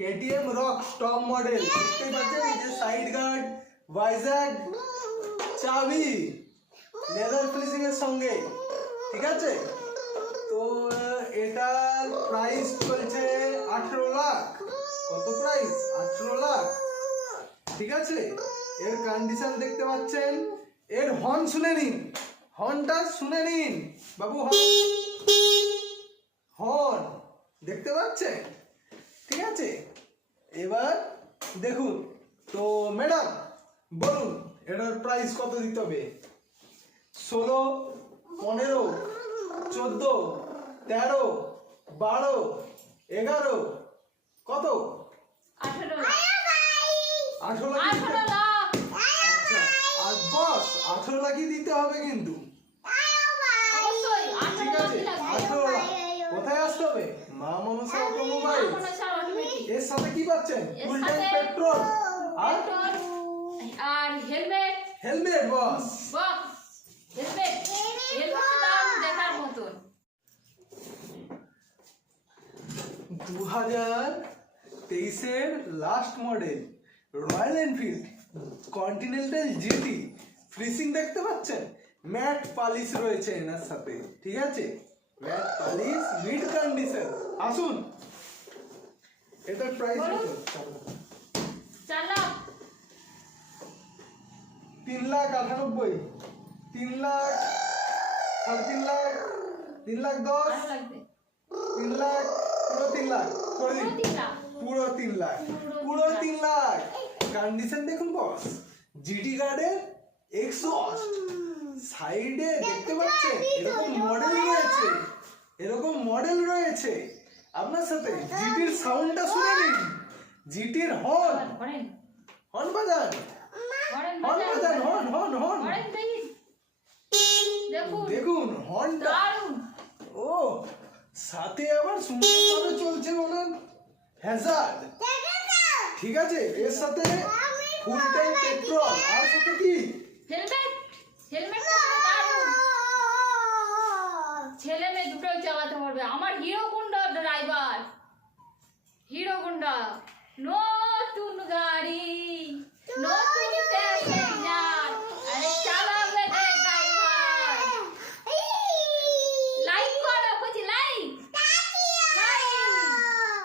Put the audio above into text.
KTM rock top model দেখতে পাচ্ছেন, এই যে সাইড গার্ড, ভাইজ্যাক, চাবি, লেদার ফিনিশিং এর সঙ্গে, ঠিক আছে। তো এটার প্রাইস চলছে 18 লাখ। কত প্রাইস? 18 লাখ, ঠিক আছে। এর কন্ডিশন দেখতে পাচ্ছেন, এর হর্ন শুনে নিন, হর্নটা শুনে নিন বাবু, হর্ন দেখতে পাচ্ছেন, ঠিক আছে। এবার দেখুন তো ম্যাডাম বলুন এটার প্রাইস কত দিতে হবে? 16, 15, 14, 13, 12, 11, কত? 18 লাখ। আচ্ছা, আর বস 18 লাখই দিতে হবে কিন্তু, অবশ্যই ঠিক আছে। 18 লাখ। কোথায় আসতে হবে? মা মনসা অটোমোবাইল। এর সাথে কি পাচ্ছেন? ফুল ট্যাঙ্ক পেট্রোল আর হেলমেট। হেলমেট বস, হেলমেট দাম দেখার মতন। 2023 এর last model Royal Enfield Continental GT finishing দেখতে পাচ্ছেন, ম্যাট পালিশ রয়েছে এনার সাথে, ঠিক আছে। Matte polish, mid condition. আসুন এটার প্রাইস কত? 4 লাখ, 3 লাখ 98, 3 লাখ, 3.5 লাখ, 3 লাখ 10, আরো লাগবে 3 লাখ, পুরো 3 লাখ করে দিন, 3 লাখ। পুরো 3 লাখ, পুরো 3 লাখ। কন্ডিশন দেখুন বস, জিটি গার্ডের এক্সস্ট সাইডে দেখতে পাচ্ছেন এরকম মডেল রয়েছে, এরকম মডেল রয়েছে আপনার সাথে। জিটির সাউন্ডটা শুনে নিন, জিটির হর্ন, হর্ন বাজান, হর্ন বাজান, হর্ন হর্ন হর্ন দেখুন হর্নটা। ও সাথে আবার সুন্দরভাবে চলছে বলেন হ্যাজার্ড, ঠিক আছে। এর সাথে ফুল ট্যাঙ্ক পেট্রোল, আর সাথে কি? হেলমেট। ছেলে মেয়ে দুটোই চালাতে পারবে। আমার হিরো গুন্ডা ড্রাইভার, হিরো গুন্ডা, নো